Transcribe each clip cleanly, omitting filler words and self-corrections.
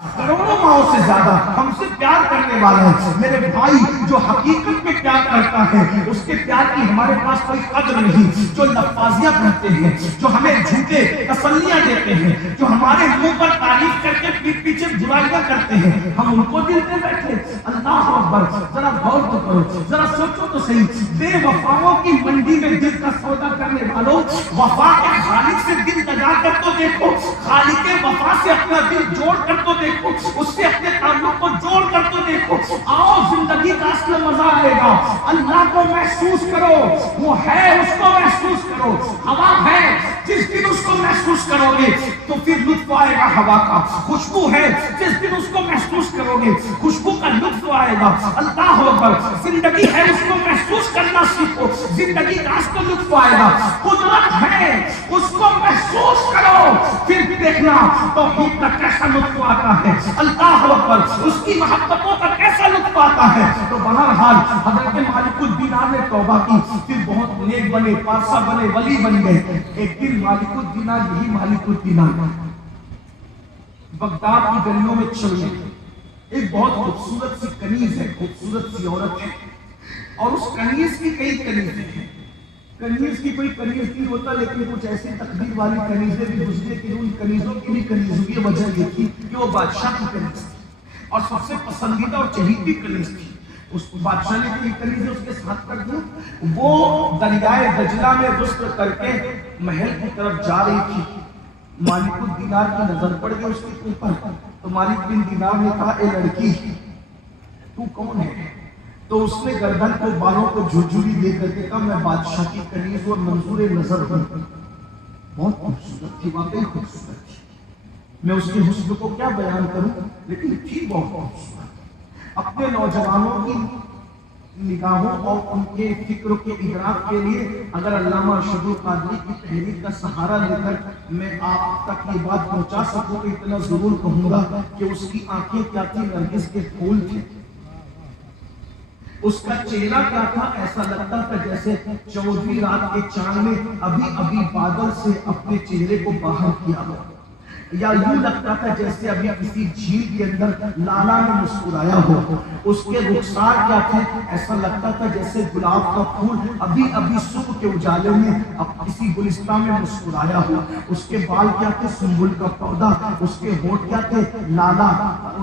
کروڑوں ماؤں سے زیادہ ہم سے پیار کرنے والا ہے. میرے بھائی جو حقیقت میں پیار کرتا ہے اس کے پیار کی ہمارے پاس کوئی قدر نہیں. جو لفاظیاں کہتے ہیں, جو ہمیں جھوٹے تسلیاں دیتے ہیں, جو ہمارے منہ پر تعریف کر کے پیٹ پیچھے برائیاں کرتے ہیں, ہم ان کو دل پہ بیٹھے. اللہ اکبر, ذرا غور تو کرو, ذرا سوچو تو صحیح. بے وفاؤں کی منڈی میں دل کا سودا کرنے والوں, وفا کے خالق سے دل لگا کر تو دیکھو, خالق وفا سے اپنا دل جوڑ کر تو دیکھو, اس سے اپنے تعلق کو جوڑ کر تو دیکھو. آؤ زندگی کا اصل مزہ آئے گا. اللہ کو محسوس کرو, وہ ہے اس کو محسوس کرو. ہوا ہے, جس دن اس کو محسوس کرو گے تو پھر لطف آئے گا ہوا کا. خوشبو ہے, جس دن اس کو محسوس کرو گے خوشبو کا لطف آئے گا. اللہ اکبر, زندگی ہے اس کو محسوس کرنا سیکھو, زندگی کا اصل لطف آئے گا. قدرت ہے اس کو محسوس کرو, پھر دیکھنا توحید کا کیسا لطف آتا ہے. اللہ اکبر, اس کی محبتوں کا کیسا لطف آتا ہے. تو بہرحال حضرت مالک الدینار نے توبہ کی, پھر بہت نیک بنے, پارسا بنے, ولی بن گئے. ایک دن مالک الدینار, یہی مالک الدینار بغداد کی گلیوں میں چل رہے, ایک بہت خوبصورت سی کنیز ہے, خوبصورت سی عورت ہے, اور اس کنیز کی کئی کنیزیں ہیں. کنیز کی کوئی کنیز نہیں ہوتا, لیکن کچھ ایسی تقدیر والی کنیزیں بھی گزرے کہ ان کنیزوں کی بھی کنیزوں کی وجہ یہ تھی کہ وہ بادشاہ کی کنیز تھی اور سب سے پسندیدہ اور چہیتی کنیز تھی. اس بادشاہ نے کئی کنیزیں اس کے ساتھ کر دی. وہ دریائے دجلہ میں غسل کر کے محل کی طرف جا رہی تھی. مالک الدینار کی نظر پڑ گئی اس کے اوپر, تو مالک بن دینار نے کہا, اے لڑکی تو کون ہے؟ تو اس نے گردن کو, بالوں کو جھرجھری دے کر کے کہا, میں بادشاہ کی کنیز اور منظور نظر ہوں. بہت خوبصورت تھی, واقعی خوبصورت تھی. میں اس کے حسن کو کیا بیان کروں, لیکن تھی بہت خوبصورت. اپنے نوجوانوں کی نگاہوں اور ان کے فکر کے ادراک کے لیے اگر علامہ ارشد القادری کی تحریر کا سہارا لے کر میں آپ تک یہ بات پہنچا سکوں تو اتنا ضرور کہوں گا کہ اس کی آنکھیں کیا تھی, نرگس کے پھول تھے. اس کا چہرہ کیا تھا, ایسا لگتا تھا جیسے 14ویں رات کے چاند نے ابھی ابھی بادل سے اپنے چہرے کو باہر کیا ہو, یا یوں لگتا تھا جیسے ابھی کسی جھیل کے اندر لالا نے مسکرایا ہو. اس کے رخسار کیا تھے, ایسا لگتا تھا جیسے گلاب کا پھول ابھی ابھی صبح کے اجالے میں اب کسی گلستان میں مسکرایا ہو. اس کے بال کیا تھے, سنبل کا پودا. اس کے ہونٹ کیا تھے, لالا.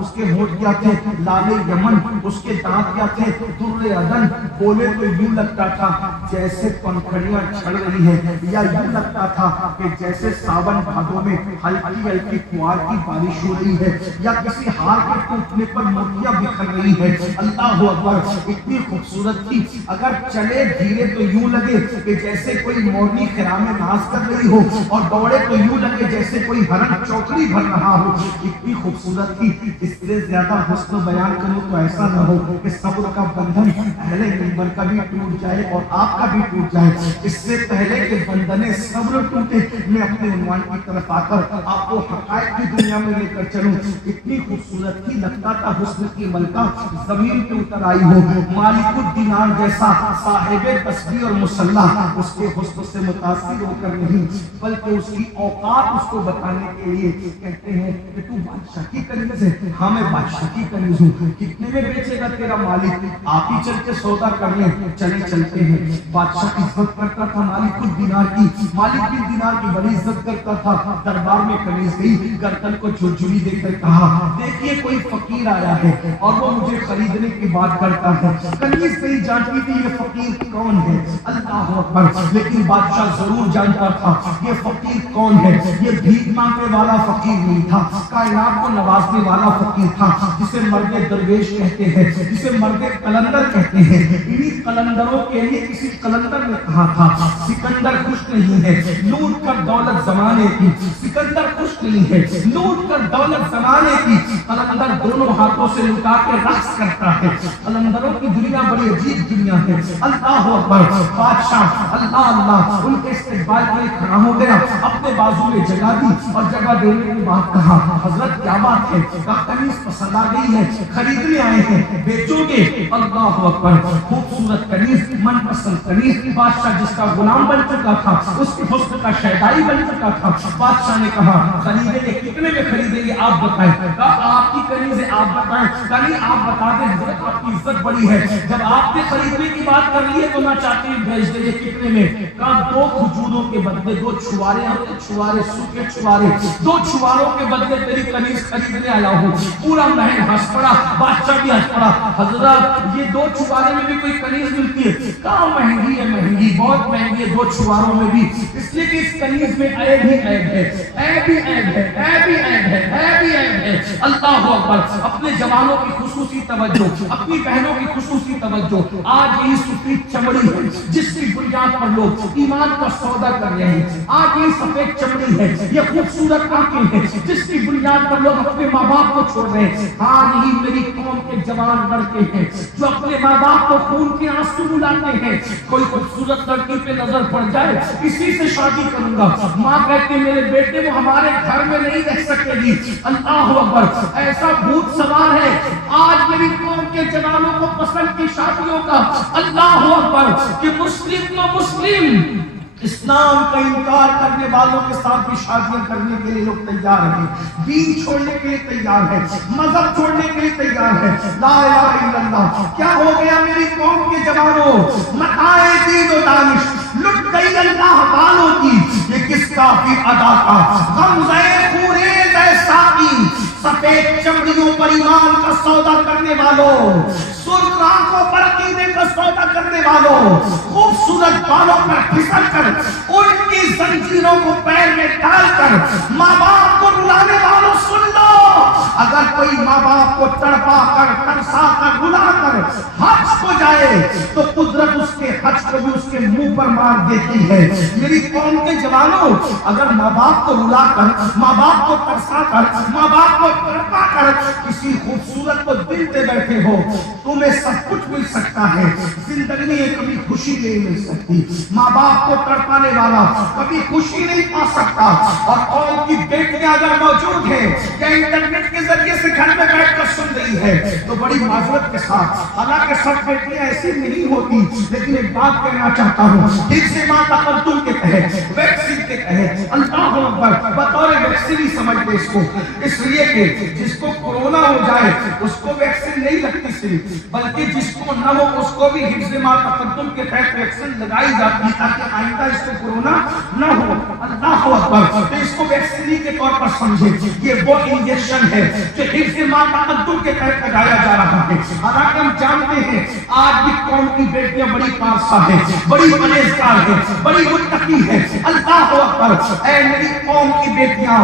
اس کے ہونٹ کیا تھے, لال یمن. اس کے دانت کیا تھے, در عدن. بولے تو یوں لگتا تھا جیسے پنکھڑیاں چھڑ رہی ہیں, یا یوں لگتا تھا کہ جیسے ساون بھادوں میں ہلکی کی فوار کی بارش ہو رہی ہے, یا کسی ہار کے ٹوٹنے پر موتیاں بکھر رہی ہے. اللہ اکبر, اتنی خوبصورت تھی. اگر چلے دھیرے تو یوں لگے کہ جیسے کوئی مورنی خیام میں ناز کر رہی ہو, اور دوڑے تو یوں لگے جیسے کوئی ہرن چوکڑی بھر رہا ہو. اتنی خوبصورت تھی. اس سے زیادہ حسن بیان کروں تو ایسا نہ ہو کہ صبر کا بندھن اہل منبر کا بھی ٹوٹ جائے اور آپ کا بھی ٹوٹ جائے. اس سے پہلے کہ بندھن صبر ٹوٹے, میں اپنے عنوان کی طرف آ کر آپ کو حقائق کی دنیا میں لے کر چلوں. اتنی خوبصورت تھی, لگتا تھا حسن کی ملکہ زمین پہ اتر آئی ہو. مالک الدینار جیسا صاحب تسبیح اور مصلح اس کے حسن سے متاثر ہو کر نہیں, بلکہ اس کی اوقات اس کو بتانے کے لیے کہتے ہیں کہ تو بادشاہ کی کنیز ہے. ہاں میں بادشاہ کی کنیز ہوں. کتنے میں بیچے گا تیرا مالک, آپ ہی چل کے سودا کر لیں. چلے چلتے ہیں. بادشاہ عزت کرتا تھا مالک الدینار کی, مالک بن دینار کی بڑی عزت کرتا تھا. دربار میں کنیز گئی, گردن کو جھرجھری دے کر کہا, دیکھیے کوئی فقیر آیا ہے اور وہ مجھے خریدنے کی بات کرتا ہے. کنیز نہیں جانتی تھی یہ فقیر کون ہے. اللہ اکبر, لیکن بادشاہ ضرور جانتا تھا یہ فقیر کون ہے. یہ بھیک مانگنے والا فقیر نہیں تھا, کائنات کو نوازنے والا فقیر تھا, جسے مرد درویش کہتے ہیں, جسے مرد قلندر کہتے ہیں. انہی قلندروں کے لیے کسی قلندر نے کہا تھا, سکندر خوش نہیں ہے لوٹ کر دولت زمانے کی. سکندر خوش نہیں ہے لوٹ کر دولت زمانے کی. قلندر دونوں ہاتھوں سے لٹا کے رقص کرتا ہے. قلندروں کی دنیا بڑی عجیب دنیا ہے. اللہ اکبر, بادشاہ اللہ اللہ ان کے استقبال کے لیے کھڑا ہو گیا, اپنے بازو میں جگہ دی اور جگہ دینے کے بعد کہا, حضرت کیا بات ہے, کنیز پسند آ گئی ہے, خریدنے آئے ہیں, بیچو گے؟ اللہ اکبر, خوبصورت کنیز, من پسند کنیز. بادشاہ جس کا غلام بن چکا تھا, اس کے حسن کا شیدائی بن چکا تھا. بادشاہ نے کہا خریدیں گے, کتنے میں خریدیں گے آپ بتائیں. آپ کنیز ہے آپ بتائیں، یعنی آپ بتا دیں آپ کی عزت بڑی ہے، جب آپ نے خریدنے کی بات کر لی ہے تو میں چاہتی ہوں بھیج دیں کتنے میں؟ کہا 2 کھجوروں کے بدلے 2 چھوارے ہوتے، چھوارے سوکھے چھوارے، 2 چھواروں کے بدلے تیری کنیز خریدنے آیا ہوں۔ پورا محل ہنس پڑا، بادشاہ بھی ہنس پڑا، حضرت یہ 2 چھوارے میں بھی کوئی کنیز ملتی ہے؟ کہا مہنگی ہے، مہنگی بہت مہنگی ہے 2 چھواروں میں بھی، اس لیے کہ اس کنیز میں عیب ہی عیب ہے، عیب ہی عیب ہے، عیب ہی عیب ہے، عیب ہی عیب ہے۔ اللہ اکبر، اپنے جوانوں کی خصوصی توجہ، اپنی بہنوں کی خصوصی توجہ، آج یہی سفید چمڑی ہے جس کی بنیاد پر لوگ ایمان کا سودا کر رہے ہیں، آج یہی سفید چمڑی ہے، یہ خوبصورت آنکھیں ہیں جس کی بنیاد پر لوگ اپنے ماں باپ کو چھوڑ رہے ہیں۔ آج یہی میری قوم کے جوان لڑکے ہیں جو اپنے ماں باپ کو خون کے آنسو رلاتے ہیں، کوئی خوبصورت لڑکی پہ نظر پڑ جائے اسی سے شادی کروں گا، ماں کہتی ہے میرے بیٹے وہ ہمارے گھر میں نہیں رہ سکے گی۔ اللہ اکبر، ایسا بھوت سوار ہے آج میری قوم کے جوانوں کو پسند کی شادیوں کا، اللہ اکبر، کہ مسلم تو مسلم اسلام کا انکار کرنے والوں کے ساتھ بھی شادیاں کرنے کے لیے لوگ تیار ہیں، دین چھوڑنے کے لیے تیار ہے، مذہب چھوڑنے کے لیے تیار ہے۔ لا الہ الا اللہ، کیا ہو گیا میری قوم کے جوانوں؟ متاع دین و دانش لٹ گئی اللہ والوں کی، یہ کس کا پھر ادا کا غمزہ خوریز ہے ساقی، سفید چمڑیوں پر ایمان کا سودا کرنے والوں، سرخ آنکھوں پر عقیدے کا سودا کرنے والوں، خوبصورت بالوں پر پھسل کر ان کی زنجیروں کو پیر میں ڈال کر ماں باپ کو رلانے والوں، سن لو، اگر کوئی ماں باپ کو تڑپا کر ترسا کر رلا کر حج کو جائے تو قدرت اس کے حج کو بھی اس کے منہ پر مار دیتی ہے۔ میری قوم کے جوانوں، اگر ماں باپ کو رلا کر، ماں باپ کو ترسا کر، ماں باپ کو تڑپا کر کسی خوبصورت کو دل دے بیٹھے ہو، تمہیں سب کچھ مل سکتا ہے، زندگی میں کبھی خوشی نہیں مل سکتی۔ ماں باپ کو تڑپانے والا کبھی خوشی نہیں پا سکتا۔ اور قوم کی بیٹیاں اگر موجود ہیں یا انٹرنیٹ کے ذریعے سے گھر میں بیٹھ کر سن رہی ہے تو بڑی معذرت کے ساتھ، حالانکہ سب بیٹیاں ایسی نہیں ہوتی، لیکن ایک بات کہنا چاہتا ہوں، دل سے ماں تقدم کے تحت، ویکسین کے تحت، اللہ اکبر، بطور ویکسین ہی سمجھتے اس کو، اس لیے کہ جس کو کورونا ہو جائے اس کو ویکسین نہیں لگتی صرف، بلکہ جس کو نہ ہو اس کو بھی حفظ ما تقدم کے تحت ویکسین لگائی جاتی ہے تاکہ آئندہ اس کو کورونا نہ ہو۔ اللہ اکبر، تو اس کو ویکسین کے طور پر سمجھے، یہ وہ انجیکشن ہے جو حفظ ما تقدم کے تحت لگایا جا رہا ہے۔ حالانکہ ہم جانتے ہیں آج بھی قوم کی بیٹیاں بڑی پارسا ہیں، بڑی پرہیزگار ہیں، بڑی متقی ہیں۔ اللہ اکبر، اے میری قوم کی بیٹیاں،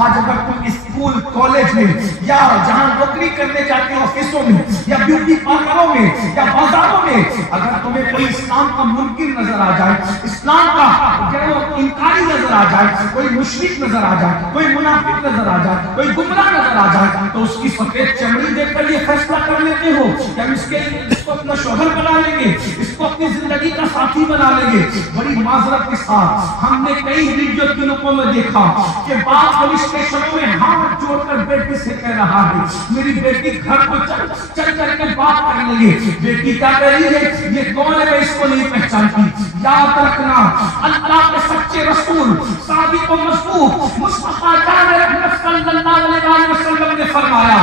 آج اگر تم اسکول کالج میں یا جہاں نوکری کرنے جاتے ہیں آفسوں میں یا بیوٹی پارلروں میں یا بازاروں میں، اگر تمہیں کوئی اسلام کا منکر نظر آ جائے، اسلام کا انکاری نظر آ جائے، کوئی مشرک نظر آ جائے، کوئی منافق نظر آ جائے، کوئی گمراہ نظر آ جائے، تو اس کی سفید چمڑی دیکھ کر یہ فیصلہ کر لیتے ہو کہ ہم اس کو اپنا شوہر بنا لیں گے، اس کو اپنی زندگی کا ساتھی بنا لیں گے۔ بڑی معذرت کے ساتھ ہم نے کئی ویڈیو کلپوں میں دیکھا کہ باپ پولیس اسٹیشنوں میں ہاتھ جوڑ کر بیٹی سے کہہ رہا ہے میری بیٹی گھر کو چل کر کے بات کر لیں گے، بیٹی کیا کہہ رہی ہے یہ کون ہے میں اس کو نہیں پہچانتی۔ یاد رکھنا اللہ کے سچے رسول صادق و مصدوق مصطفیٰ جان رحمت صلی اللہ علیہ وسلم نے فرمایا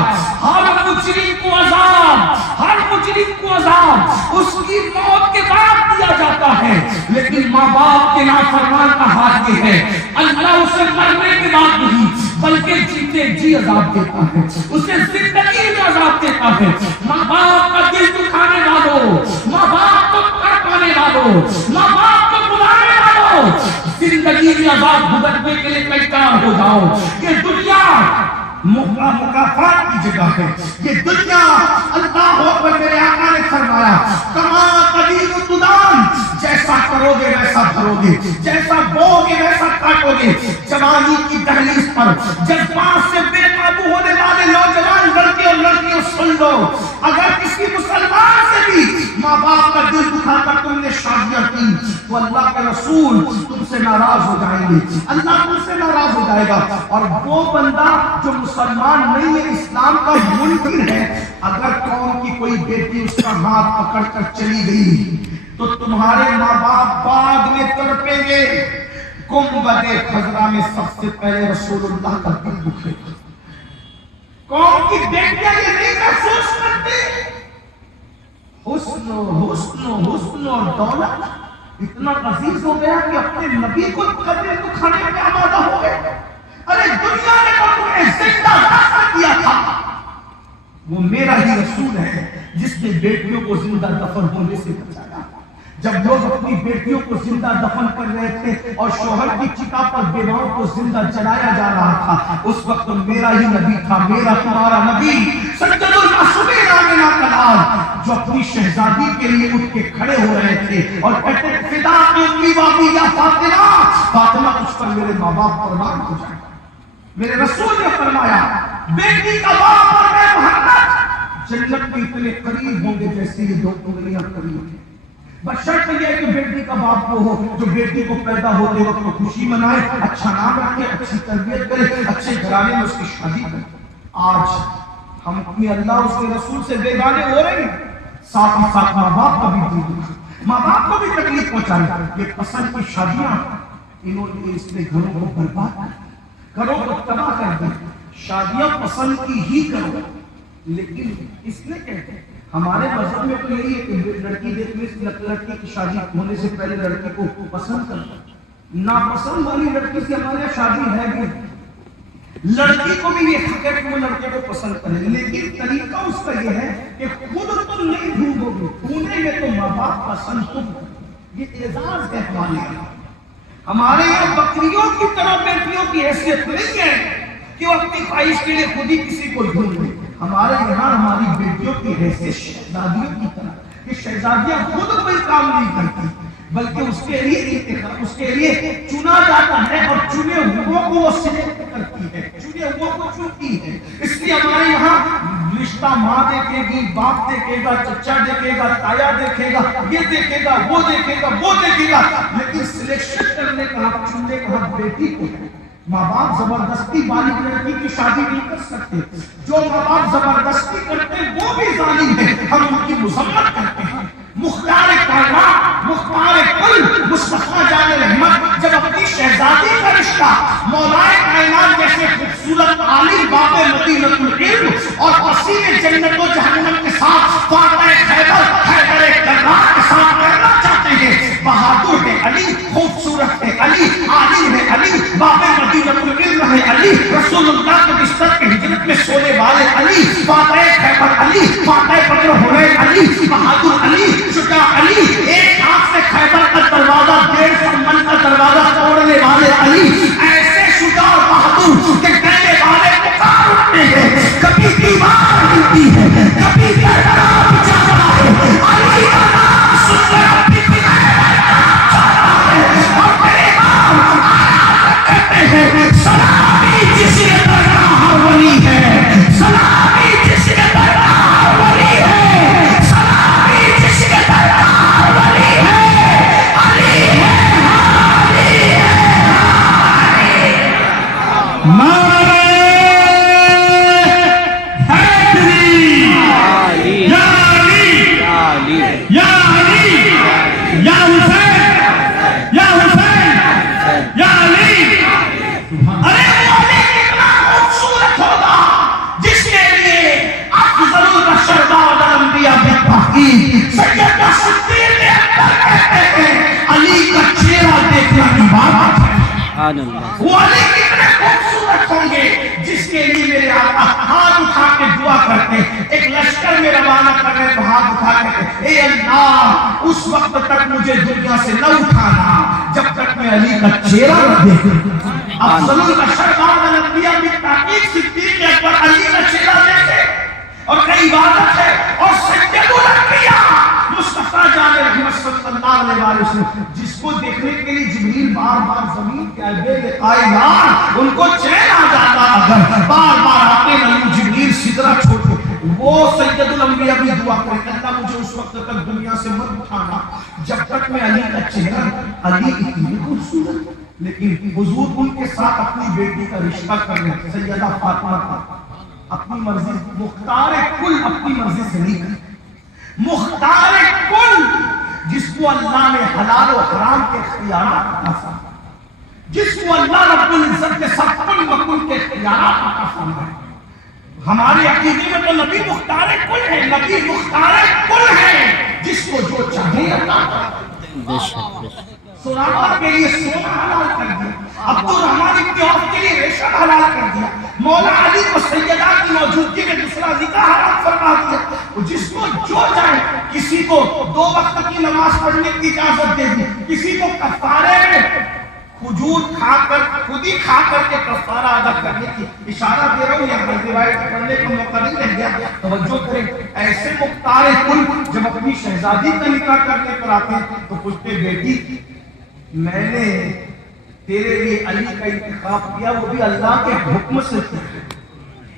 ہر مجرم کو عذاب، ہر مجرم کو عذاب اس کی موت کے بعد دیا جاتا ہے، لیکن ماں باپ کے نافرمان کا حال یہ ہے اللہ اسے مرنے کے بعد نہیں بلکہ جیتے جی عذاب دیتا ہے، اسے زندگی میں عذاب دیتا ہے۔ ماں باپ کا دل دکھانے والوں، ماں باپ کو تڑپانے والوں، ماں باپ کو بلانے والوں، زندگی میں عذاب بھگتنے کے لیے تیار ہو جاؤ۔ یہ دنیا مکافات کی جگہ ہے، یہ دنیا اللہ اکبر، میرے آقا نے فرمایا کما تدین تدان، جیسا کرو گے ویسا بھرو گے، جیسا بو گے ویسا کاٹو گے۔ جوانی کی دہلیز پر جذبات سے بے قابو ہونے والے نوجوان لڑکے اور لڑکیوں سن لو، اگر کسی مسلمان سے بھی ماں باپ کا دل دکھا کر تم نے شادیاں کی تو اللہ کے رسول تم سے ناراض ہو جائیں گے، اللہ تم سے ناراض ہو جائے گا۔ اور وہ بندہ جو مسلمان نہیں ہے، اسلام کا منکر ہے، اگر قوم کی کوئی بیٹی اس کا ہاتھ پکڑ کر چلی گئی تو تمہارے ماں باپ بعد میں تڑپیں گے۔ گنبد خضرا میں سب سے پہلے رسول اللہ کا دل دکھے گا، قوم کی بیٹیاں یہ نہیں محسوس کرتی حسن اور دولت اتنا عزیز ہو گیا کہ اپنے نبی کو قدر دکھانے میں آمادہ ہو گئے. ارے دنیا نے تو تمہیں زندہ دفن کیا تھا، وہ میرا ہی رسول ہے جس نے بیٹیوں کو زندہ دفن ہونے سے بچایا. جب لوگ اپنی بیٹیوں کو زندہ دفن کر رہے تھے اور شوہر کی چتا پر بیواؤں کو زندہ جلایا جا رہا تھا، اس وقت میرا ہی نبی تھا، میرا تمہارا نبی سید المعصومین آمنہ کا لال، جو اپنی شہزادی کے لیے اٹھ کے کھڑے ہو رہے تھے اور کہتے ہیں فدا امی و ابی یا فاطمہ، فاطمہ تجھ پر میرے ماں باپ قربان ہو جائیں. میرے رسول نے فرمایا بیٹی کا باپ اور میں محمد جنت کے اتنے قریب ہوں گے جیسے یہ دو انگلیاں قریب ہیں. بس شرط یہ ہے کہ بیٹی کا باپ وہ ہو جو بیٹی کو پیدا ہوتے وقت خوشی منائے، اچھا نام رکھے، اچھی تربیت کرے، اچھے گھرانے میں اس کی شادی کرے. آج ہم اپنی اللہ اس کے رسول سے بیگانے ہو رہے ہیں، ساتھ ہی ساتھ ماں باپ کا بھی دل، ماں باپ کو بھی تکلیف پہنچائی. یہ پسند کی شادیاں انہوں نے اس میں گھروں کو برباد کر، گھروں کو تباہ کر دیں. شادیاں پسند کی ہی کرو، لیکن اس نے کہتے ہیں ہمارے مذہب میں تو یہی ہے کہ لڑکی دیکھنے سے لڑکی کی شادی ہونے سے پہلے لڑکی کو پسند کرنا. ناپسند والی لڑکی سے ہمارے یہاں شادی ہے بھی، لڑکی کو بھی یہ حق ہے کہ وہ لڑکے کو پسند کرے، لیکن طریقہ اس کا یہ ہے کہ خود تم نہیں ڈھونڈو گے، ڈھونڈیں گے تو ماں باپ پسند تم. یہ اعزاز ہے ہمارے یہاں. ہمارے یہاں بکریوں کی طرح بیٹیوں کی حیثیت نہیں ہے کہ وہ اپنی خواہش کے لیے خود ہی کسی کو ڈھونڈ لے. ہمارے یہاں ہماری بیٹیوں کی حیثیت شہزادیوں کی طرح کہ شہزادیاں خود کوئی کام نہیں کرتی بلکہ اس کے لیے انتخاب، اس کے لیے چنا جاتا ہے اور چنے ہوئے کو وہ سلیکٹ کرتی ہے، چنے ہوئے کو چنتی ہے. اس لیے ہمارے یہاں رشتہ ماں دیکھے گی، باپ دیکھے گا، چچا دیکھے گا، تایا دیکھے گا، یہ دیکھے گا، وہ دیکھے گا، وہ دیکھے گا، لیکن سلیکشن کرنے کا حق، چننے کا حق بیٹی کو ہے. ماں باپ زبردستی بالغ لڑکی کی شادی نہیں کر سکتے. جو ماں باپ زبردستی کرتے ہیں وہ بھی ظالم ہیں، ہم ان کی مذمت کرتے ہیں. مختار کائنات، مختار کل مصطفیٰ جان رحمت جب اپنی شہزادی کا رشتہ مولائے کائنات جیسے خوبصورت عالم باب مدینۃ العلم اور وسیع جنت و جہنم کے ساتھ فاتح خیبر حیدر کرار کے ساتھ کرنا چاہتے ہیں، بہادر ہے علی، خوبصورت ہے علی، عالم ہے علی، باب مدینۃ العلم ہے علی، رسول اللہ کے بستر کے ہجرت میں سونے والے علی، فاتح خیبر علی، فاتح بدر حنین علی، بہادر علی، شجاع علی، ایک ہاتھ سے خیبر کا دروازہ 150 من کا دروازہ توڑنے والے علی، ایسے شجاع اور بہادر کہ کہنے والے پکار اٹھتے ہیں، کبھی دیوار ملتی ہے، کبھی دربار جاتا ہے، علی کا نام سن کر اپنی اور میرے امام کہتے ہیں سلامی جس کے درگاہ ولی ہے، سلامی جس کے درگاہ ولی ہے، سلامی جس کے درگاہ ولی ہے، علی ہے، علی ہے، نعرہ حیدری، یا علی، یا علی، یا حسین، یا حسین، یا علی. ارے وہ علی کتنا خوبصورت ہوگا جس کے لیے افضل البشر بعد الانبیاء بالتحقیق سیدنا صدیق اکبر کہتے ہیں علی کا چہرہ دیکھنا عبادت ہے. وہ علی کتنے خوبصورت ہوں گے جس کے لیے میرے آقا ہاتھ اٹھا کے دعا کرتے ہیں. ایک لشکر میں روانہ کر رہے تو ہاتھ اٹھا کے اے اللہ اس وقت تک مجھے دنیا سے نہ اٹھانا جب تک میں علی کا چہرہ نہ دیکھوں. افضل البشر بعد الانبیاء بالتحقیق صدیق اکبر علی کا چہرہ دیکھے اور کئی عبادت ہے. اور سید الانبیاء مصطفیٰ جان رحمت صلی اللہ علیہ وسلم جس کو دیکھنے کے لیے جبریل بار بار زمین کے البے لقائے یار ان کو چین آ جاتا اگر بار بار آتے نبی جبریل سدرہ چھوڑ کے وہ سید الانبیاء بھی دعا کرے اللہ مجھے اس وقت تک دنیا سے مت اٹھانا جب تک میں علی کا چہرہ. علی اتنی خوبصورت لیکن حضور ان کے ساتھ اپنی بیٹی کا رشتہ کر رہے ہیں. سیدہ فاطمہ کا اپنی مرضی، مختار کل اپنی مرضی سے نہیں کرتے. مختار کل جس کو اللہ نے حلال و حرام کے اختیارات عطا فرمائے، جس کو اللہ رب العزت کے سب کل مکن کے اختیارات عطا فرمائے. ہمارے عقیدے میں تو نبی مختار کل ہے، نبی مختار کل ہے، جس کو جو چاہے اللہ سراقہ کے لیے سونا حلال کر دیا، عبد الرحمن ابن عوف کے لیے ریشم حلال کر دیا، مولا علی کو سیدہ کی موجودگی میں دوسرا نکاح حرام فرما دیا، جس کو جو چاہے، کسی کو 2 وقت کی نماز پڑھنے کی اجازت دے دی، کسی کو کفارے میں کھجور کھا کر خود ہی کھا کر کے کفارہ ادا کرنے کی اشارہ دے رہا ہوں، یہاں روایت پڑھنے کا موقع نہیں رہ گیا، توجہ کریں۔ ایسے مختار کل جب اپنی شہزادی کا نکاح کرنے پر آتے ہیں تو پوچھتے بیٹی میں نے تیرے لیے علی کا انتخاب کیا، وہ بھی اللہ کے حکم سے کیا،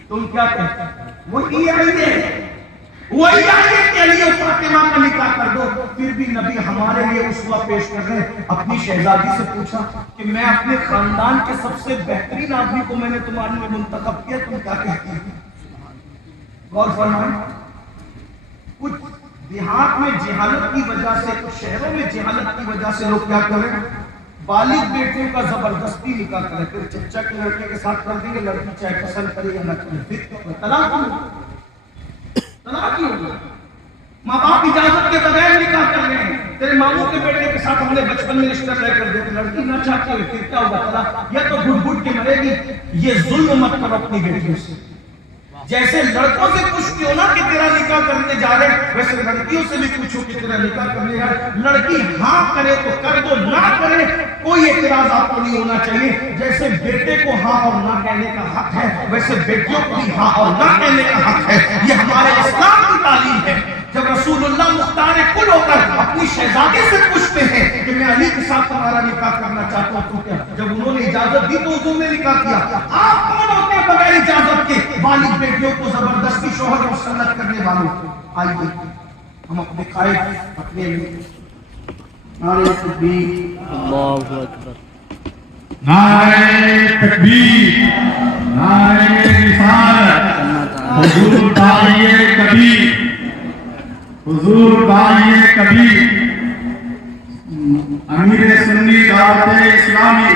تم کیا کہتے ہیں؟ وہی آئیے کہ علی اور فاطمہ کا نکاح کر دو۔ پھر بھی نبی ہمارے لیے اسوہ پیش کر رہے ہیں۔ اپنی شہزادی سے پوچھا کہ میں اپنے خاندان کے سب سے بہترین آدمی کو میں نے تمہارے لیے منتخب کیا، تم کیا کہتی ہیں؟ غور فرمائیں، کچھ دیہات میں جہالت کی وجہ سے، کچھ شہروں میں جہالت کی وجہ سے لوگ کیا کریں، بالغ بیٹیوں کا زبردستی نکاح کریں، پھر چچا کے لڑکے کے ساتھ کر دیں گے، لڑکی چاہے پسند کرے یا نہ کرے، پھر طلاق ہی ہوگا۔ ماں باپ اجازت کے بغیر نکاح کر رہے ہیں، تیرے ماموں کے بیٹے کے ساتھ ہم نے بچپن میں رشتہ طے کر دیا، لڑکی نہ چاہتی ہوئی پھر کیا ہوگا؟ طلاق۔ یا تو گھٹ گھٹ کے مرے گی۔ یہ ظلم مت کرو اپنی بیٹیوں سے، جیسے لڑکوں سے پوچھ کیوں نہ کہ تیرا نکاح کرنے جا رہے ہیں، ویسے لڑکیوں سے بھی پوچھو کہ تیرا نکاح کرنے جا رہے ہیں۔ لڑکی ہاں کرے تو کر دو، نہ کرے کوئی اعتراض آپ کو نہیں ہونا چاہیے۔ جیسے بیٹے کو ہاں اور نہ کہنے کا حق ہے، ویسے بیٹیوں کو بھی ہاں اور نہ کہنے کا حق ہے۔ یہ ہمارے اسلام کی تعلیم ہے۔ جب رسول اللہ مختار کل ہو کر اپنی شہزادی سے پوچھتے ہیں کہ میں علی کے ساتھ تمہارا نکاح کرنا چاہتا ہوں تو کیا، جب انہوں نے اجازت دی تو حضور نے نکاح کیا۔ آپ کون ہوتے ہیں بغیر اجازت کے والد بیٹیوں کو زبردستی شوہر مسلط کرنے والوں؟ آئیے ہم اپنے قائد اپنے نعرہ تکبیر، اللہ اکبر، نعرہ تکبیر، نعرہ رسالت، حضور داعیے کبیر، حضور داعیے کبیر، امیر سنی دعوت اسلامی